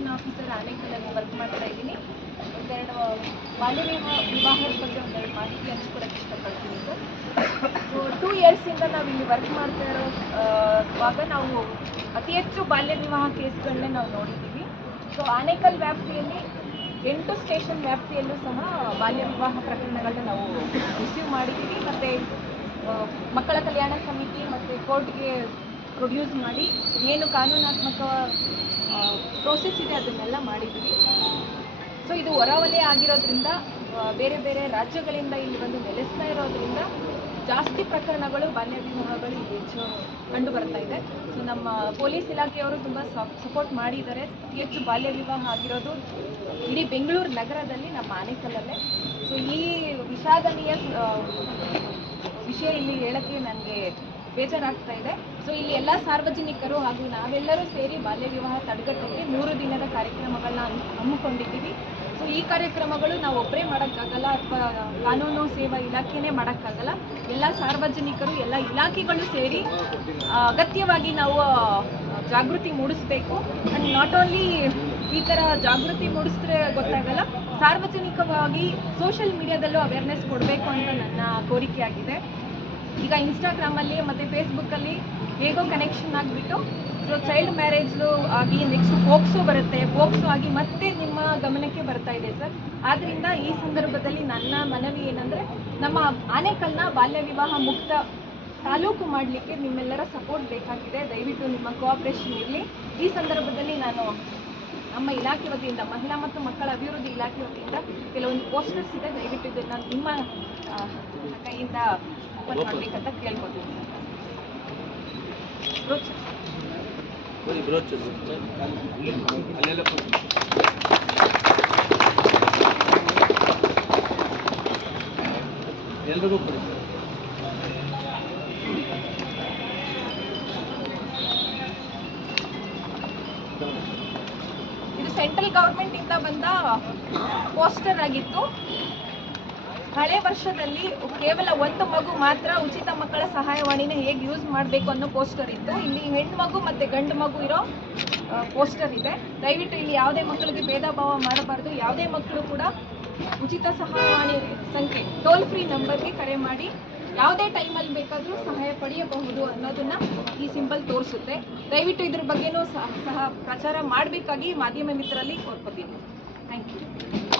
Education officer ಆನೇಕಲಲ್ಲಿ work ಮಾಡ್ತಾ ಇದ್ದೀನಿ. ಒಂದೆರಡು ಬಾಲ್ಯ ವಿವಾಹದ ಬಗ್ಗೆ ಒಂದೆರಡು ಮಾಹಿತಿ ಹಂಚ್ಕೊಡಕ್ಕೆ ಇಷ್ಟಪಡ್ತೀನಿ ಸರ್. 2 ಇಯರ್ಸಿಂದ ನಾವು ಇಲ್ಲಿ ವರ್ಕ್ ಮಾಡ್ತಾ ಇರುವಾಗ ನಾವು ಅತಿ ಹೆಚ್ಚು ಬಾಲ್ಯ ವಿವಾಹ ಕೇಸ್ಗಳನ್ನೇ ನಾವು ನೋಡಿದ್ದೀವಿ. ಸೊ ಆನೇಕಲ್ ವ್ಯಾಪ್ತಿಯಲ್ಲಿ 8 ಸ್ಟೇಷನ್ ವ್ಯಾಪ್ತಿಯಲ್ಲೂ ಸಹ ಬಾಲ್ಯ ವಿವಾಹ ಪ್ರಕರಣಗಳನ್ನ ನಾವು ರಿಸೀವ್ ಮಾಡಿದ್ದೀವಿ. ಮತ್ತು ಮಕ್ಕಳ ಕಲ್ಯಾಣ ಸಮಿತಿ ಮತ್ತು ಕೋರ್ಟ್ಗೆ ಪ್ರೊಡ್ಯೂಸ್ ಮಾಡಿ ಏನು ಕಾನೂನಾತ್ಮಕ ಪ್ರೋಸೆಸ್ ಇದೆ ಅದನ್ನೆಲ್ಲ ಮಾಡಿದ್ದೀವಿ. ಸೊ ಇದು ಹೊರವಲಯ ಆಗಿರೋದ್ರಿಂದ ಬೇರೆ ಬೇರೆ ರಾಜ್ಯಗಳಿಂದ ಇಲ್ಲಿ ಬಂದು ನೆಲೆಸ್ತಾ ಇರೋದ್ರಿಂದ ಜಾಸ್ತಿ ಪ್ರಕರಣಗಳು ಬಾಲ್ಯ ವಿವಾಹಗಳು ಇಲ್ಲಿ ಹೆಚ್ಚು ಕಂಡು ಬರ್ತಾ ಇದೆ. ಸೊ ನಮ್ಮ ಪೊಲೀಸ್ ಇಲಾಖೆಯವರು ತುಂಬ ಸಪೋರ್ಟ್ ಮಾಡಿದ್ದಾರೆ. ಹೆಚ್ಚು ಬಾಲ್ಯ ವಿವಾಹ ಆಗಿರೋದು ಇಡೀ ಬೆಂಗಳೂರು ನಗರದಲ್ಲಿ ನಮ್ಮ ಆನೇಕಲ್ಲಲ್ಲೇ. ಸೊ ಈ ವಿಷಾದನೀಯ ವಿಷಯ ಇಲ್ಲಿ ಹೇಳಕ್ಕೆ ನನಗೆ ಬೇಜಾರಾಗ್ತಾ ಇದೆ. ಸೊ ಇಲ್ಲಿ ಎಲ್ಲ ಸಾರ್ವಜನಿಕರು ಹಾಗೂ ನಾವೆಲ್ಲರೂ ಸೇರಿ ಬಾಲ್ಯ ವಿವಾಹ ತಡೆಗಟ್ಟಕ್ಕೆ 3 ದಿನದ ಕಾರ್ಯಕ್ರಮಗಳನ್ನ ಹಮ್ಮಿಕೊಂಡಿದ್ದೀವಿ. ಸೊ ಈ ಕಾರ್ಯಕ್ರಮಗಳು ನಾವು ಒಬ್ಬರೇ ಮಾಡೋಕ್ಕಾಗಲ್ಲ ಅಥವಾ ಕಾನೂನು ಸೇವಾ ಇಲಾಖೆನೇ ಮಾಡೋಕ್ಕಾಗಲ್ಲ. ಎಲ್ಲ ಸಾರ್ವಜನಿಕರು ಎಲ್ಲ ಇಲಾಖೆಗಳು ಸೇರಿ ಅಗತ್ಯವಾಗಿ ನಾವು ಜಾಗೃತಿ ಮೂಡಿಸಬೇಕು. ಆ್ಯಂಡ್ ನಾಟ್ ಓನ್ಲಿ ಈ ಥರ ಜಾಗೃತಿ ಮೂಡಿಸಿದ್ರೆ ಗೊತ್ತಾಗಲ್ಲ, ಸಾರ್ವಜನಿಕವಾಗಿ ಸೋಷಿಯಲ್ ಮೀಡಿಯಾದಲ್ಲೂ ಅವೇರ್ನೆಸ್ ಕೊಡಬೇಕು ಅಂತ ನನ್ನ ಕೋರಿಕೆ ಆಗಿದೆ. ಈಗ ಇನ್ಸ್ಟಾಗ್ರಾಮಲ್ಲಿ ಮತ್ತು ಫೇಸ್ಬುಕ್ಕಲ್ಲಿ ಹೇಗೋ ಕನೆಕ್ಷನ್ ಆಗಿಬಿಟ್ಟು ಸೊ ಚೈಲ್ಡ್ ಮ್ಯಾರೇಜು ಆಗಿ ನೆಕ್ಸ್ಟ್ ಪೋಕ್ಸೋ ಬರುತ್ತೆ, ಪೋಕ್ಸೋ ಆಗಿ ಮತ್ತೆ ನಿಮ್ಮ ಗಮನಕ್ಕೆ ಬರ್ತಾ ಇದೆ ಸರ್. ಆದ್ದರಿಂದ ಈ ಸಂದರ್ಭದಲ್ಲಿ ನನ್ನ ಮನವಿ ಏನಂದರೆ, ನಮ್ಮ ಆನೇಕಲ್ನ ಬಾಲ್ಯ ವಿವಾಹ ಮುಕ್ತ ತಾಲೂಕು ಮಾಡಲಿಕ್ಕೆ ನಿಮ್ಮೆಲ್ಲರ ಸಪೋರ್ಟ್ ಬೇಕಾಗಿದೆ. ದಯವಿಟ್ಟು ನಿಮ್ಮ ಕೋಆಪ್ರೇಷನ್ ಇರಲಿ. ಈ ಸಂದರ್ಭದಲ್ಲಿ ನಾನು ನಮ್ಮ ಇಲಾಖೆ ವತಿಯಿಂದ, ಮಹಿಳಾ ಮತ್ತು ಮಕ್ಕಳ ಅಭಿವೃದ್ಧಿ ಇಲಾಖೆ ವತಿಯಿಂದ ಕೆಲವೊಂದು ಪೋಸ್ಟರ್ಸ್ ಇದೆ, ದಯವಿಟ್ಟು ಇದನ್ನು ನಿಮ್ಮ ಕೈಯಿಂದ ಓಪನ್ ಮಾಡಬೇಕಂತ ಕೇಳ್ಕೊತೀನಿ. ಎಲ್ರಿಗೂ ಇದು ಸೆಂಟ್ರಲ್ ಗೌರ್ಮೆಂಟ್ ಇಂದ ಬಂದ ಪೋಸ್ಟರ್ ಆಗಿತ್ತು. ಹಳೆ ವರ್ಷದಲ್ಲಿ ಕೇವಲ ಒಂದು ಮಗು ಮಾತ್ರ ಉಚಿತ ಮಕ್ಕಳ ಸಹಾಯವಾಣಿನ ಹೇಗೆ ಯೂಸ್ ಮಾಡಬೇಕು ಅನ್ನೋ ಪೋಸ್ಟರ್ ಇತ್ತು. ಇಲ್ಲಿ ಹೆಣ್ಣು ಮಗು ಮತ್ತು ಗಂಡು ಮಗು ಇರೋ ಪೋಸ್ಟರ್ ಇದೆ. ದಯವಿಟ್ಟು ಇಲ್ಲಿ ಯಾವುದೇ ಮಕ್ಕಳಿಗೆ ಭೇದ ಭಾವ ಮಾಡಬಾರ್ದು. ಯಾವುದೇ ಮಕ್ಕಳು ಕೂಡ ಉಚಿತ ಸಹಾಯವಾಣಿ ಸಂಖ್ಯೆ ಟೋಲ್ ಫ್ರೀ ನಂಬರ್ಗೆ ಕರೆ ಮಾಡಿ ಯಾವುದೇ ಟೈಮಲ್ಲಿ ಬೇಕಾದರೂ ಸಹಾಯ ಪಡೆಯಬಹುದು ಅನ್ನೋದನ್ನು ಈ ಸಿಂಬಲ್ ತೋರಿಸುತ್ತೆ. ದಯವಿಟ್ಟು ಇದ್ರ ಬಗ್ಗೆನೂ ಸಹ ಪ್ರಚಾರ ಮಾಡಬೇಕಾಗಿ ಮಾಧ್ಯಮ ಮಿತ್ರರಲ್ಲಿ ಕೋರ್ಕೊತೀನಿ. Thank you.